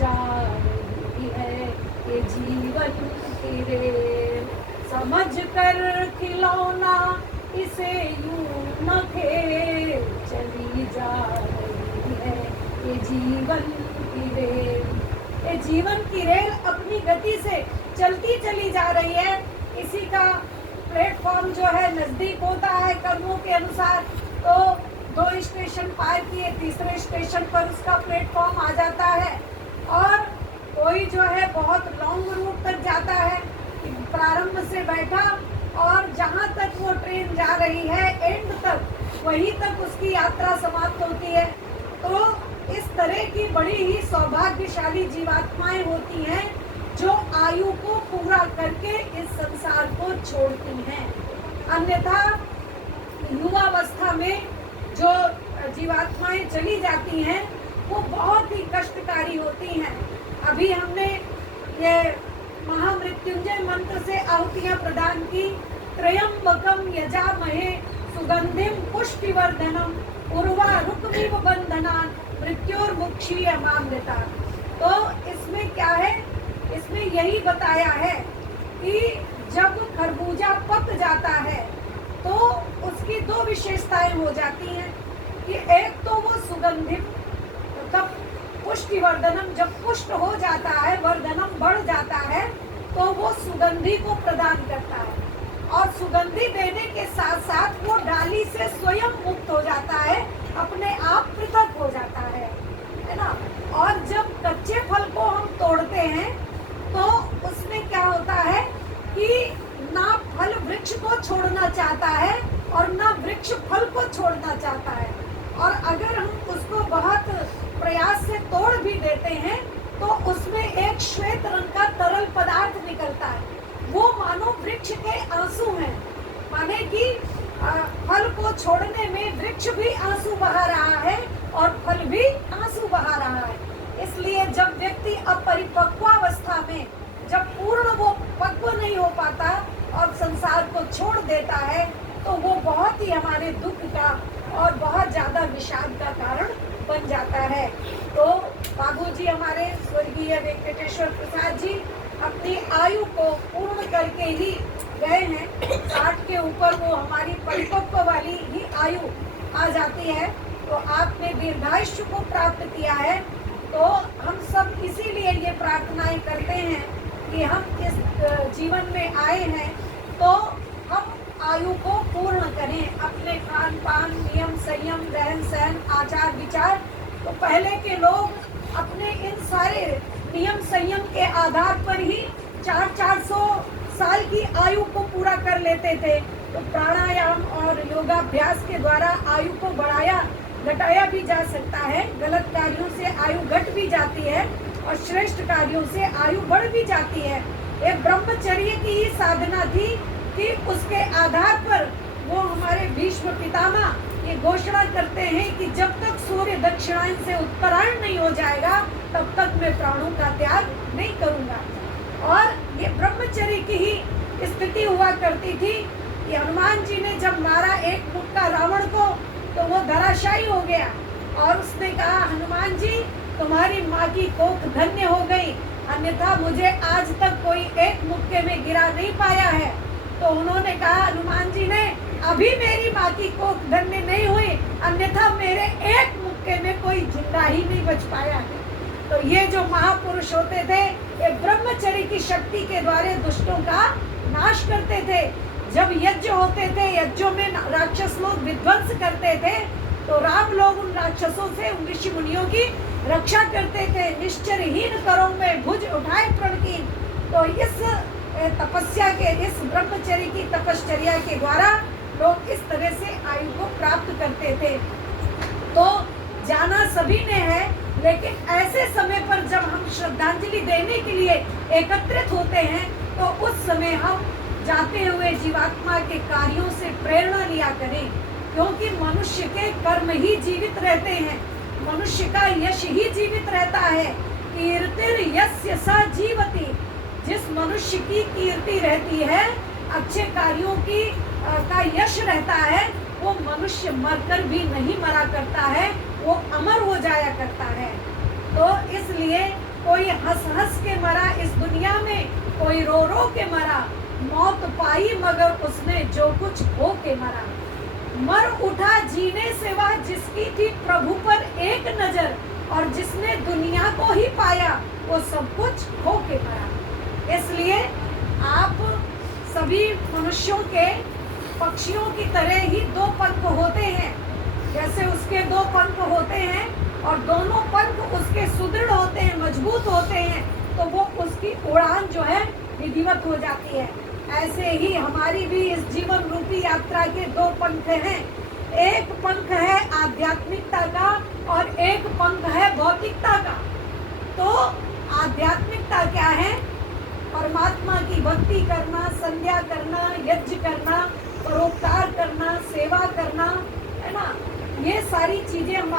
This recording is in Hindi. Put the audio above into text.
जा रही है ये जीवन की रेल। समझ कर खिलौना इसे यूं न खेल, चली जा रही है ये जीवन की रेल। ये जीवन की रेल अपनी गति से चलती चली जा रही है। इसी का प्लेटफॉर्म जो है नजदीक होता है कर्मों के अनुसार, तो 2 स्टेशन पार किए, तीसरे स्टेशन पर उसका प्लेटफॉर्म आ जाता है। और कोई जो है बहुत लॉन्ग रूट तक जाता है, प्रारंभ से बैठा और जहाँ तक वो ट्रेन जा रही है एंड तक, वहीं तक उसकी यात्रा समाप्त होती है। तो इस तरह की बड़ी ही सौभाग्यशाली जीवात्माएं होती हैं जो आयु को पूरा करके इस संसार को छोड़ती हैं। अन्यथा युवावस्था में जो जीवात्माएं चली जाती हैं वो बहुत ही कष्टकारी होती हैं। अभी हमने ये महामृत्युंजय मंत्र से आहुतियां प्रदान की। त्रयंबकम यजामहे सुगंधिम पुष्टिवर्धनम उर्वारुकमिव बंधनान मृत्योर्मुक्षीयमामृता। तो इसमें क्या है, इसमें यही बताया है कि जब खरबूजा पक जाता है तो उसकी 2 विशेषताएं हो जाती हैं कि एक तो वो सुगंधित, तब पुष्टिवर्धनम, जब पुष्ट हो जाता है, वर्धनम बढ़ जाता है, तो वो सुगंधि को प्रदान करता है। और सुगंधि देने के साथ साथ वो डाली से स्वयं मुक्त हो जाता है, अपने आप पृथक हो जाता है ना। और जब कच्चे फल को हम तोड़ते हैं तो उसमें क्या होता है कि ना फल वृक्ष को छोड़ना चाहता है और ना वृक्ष फल को छोड़ना चाहता है। और अगर हम उसको बहुत प्रयास से तोड़ भी देते हैं तो उसमें एक श्वेत रंग का तरल पदार्थ निकलता है, वो मानो वृक्ष के आंसू हैं। माने कि फल को छोड़ने में वृक्ष भी आंसू बहा रहा है और फल भी आंसू बहा रहा है। इसलिए जब व्यक्ति अपरिपक्वावस्था में, जब पूर्ण वो पक्व नहीं हो पाता और संसार को छोड़ देता है, तो वो बहुत ही हमारे दुख का और बहुत ज्यादा विषाद का कारण बन जाता है। तो बाबूजी हमारे स्वर्गीय वेंकटेश्वर प्रसाद जी अपनी आयु को पूर्ण करके ही गए हैं। 60 के ऊपर वो हमारी परिपक्व वाली ही आयु आ जाती है। तो आपने दीर्घायुष्य को प्राप्त किया है, तो हम सब इसीलिए ये प्रार्थनाएं करते हैं कि हम इस जीवन में आए हैं तो हम आयु को पूर्ण करें। अपने खान पान, नियम संयम, रहन सहन, आचार विचार, तो पहले के लोग अपने इन सारे नियम संयम के आधार पर ही 400 साल की आयु को पूरा कर लेते थे। तो प्राणायाम और योगाभ्यास के द्वारा आयु को बढ़ाया घटाया भी जा सकता है। गलत कार्यों से आयु घट भी जाती है और श्रेष्ठ कार्यों से आयु बढ़ भी जाती है। एक ब्रह्मचर्य की ही साधना थी कि उसके आधार पर वो हमारे भीष्म पितामह ये घोषणा करते हैं कि जब तक सूर्य दक्षिणायन से उत्तरायण नहीं हो जाएगा तब तक मैं प्राणों का त्याग नहीं करूंगा। और ये ब्रह्मचर्य की ही स्थिति हुआ करती थी कि हनुमान जी ने जब मारा एक मुक्का रावण को तो वो धराशायी हो गया और उसने कहा, हनुमान जी तुम्हारी माँ की कोख धन्य हो गई, अन्यथा मुझे आज तक कोई एक मुक्के में गिरा नहीं पाया है। तो उन्होंने कहा, हनुमान जी ने, अभी मेरी माँ की कोख धन्य नहीं हुई, अन्यथा मेरे एक मुक्के में कोई जिंदा ही नहीं बच पाया है। तो ये जो महापुरुष होते थे ये ब्रह्मचर्य की शक्ति के द्वारा दुष्टों का नाश करते थे। जब यज्ञ होते थे, यज्ञों में राक्षस लोग विध्वंस करते थे, तो राम लोग उन राक्षसों से, उन ऋषि मुनियों की रक्षा करते थे। निश्चरहीन करों में भुज उठाए प्रण की। तो इस तपस्या के, इस ब्रह्मचर्य की तपश्चर्या के द्वारा लोग इस तरह से आयु को प्राप्त करते थे। तो जाना सभी ने है, लेकिन ऐसे समय पर जब हम श्रद्धांजलि देने के लिए एकत्रित होते हैं तो उस समय हम जाते हुए जीवात्मा के कार्यों से प्रेरणा लिया करें, क्योंकि मनुष्य के कर्म ही जीवित रहते हैं, मनुष्य का यश ही जीवित रहता है। कीर्तिर यस्य स जीवति, जिस मनुष्य की कीर्ति रहती है, अच्छे कार्यों की का यश रहता है, वो मनुष्य मरकर भी नहीं मरा करता है, वो अमर हो जाया करता है। तो इसलिए कोई हंस हंस के मरा इस दुनिया में, कोई रो रो के मरा, मौत पाई मगर उसने जो कुछ हो के मरा। मर उठा जीने से वह जिसकी थी प्रभु पर एक नजर, और जिसने दुनिया को ही पाया वो सब कुछ खो के मरा। इसलिए आप सभी मनुष्यों के पक्षियों की तरह ही दो पंख होते हैं। जैसे उसके दो पंख होते हैं और दोनों पंख उसके सुदृढ़ होते हैं, मजबूत होते हैं, तो वो उसकी उड़ान जो है विधिवत हो जाती है। ऐसे ही हमारी भी इस जीवन रूपी यात्रा के दो पंख हैं। एक पंख है आध्यात्मिकता का और एक पंख है भौतिकता का। तो आध्यात्मिकता क्या है? परमात्मा की भक्ति करना, संध्या करना, यज्ञ करना, परोपकार करना, सेवा करना, है ना, ये सारी चीजें हमारी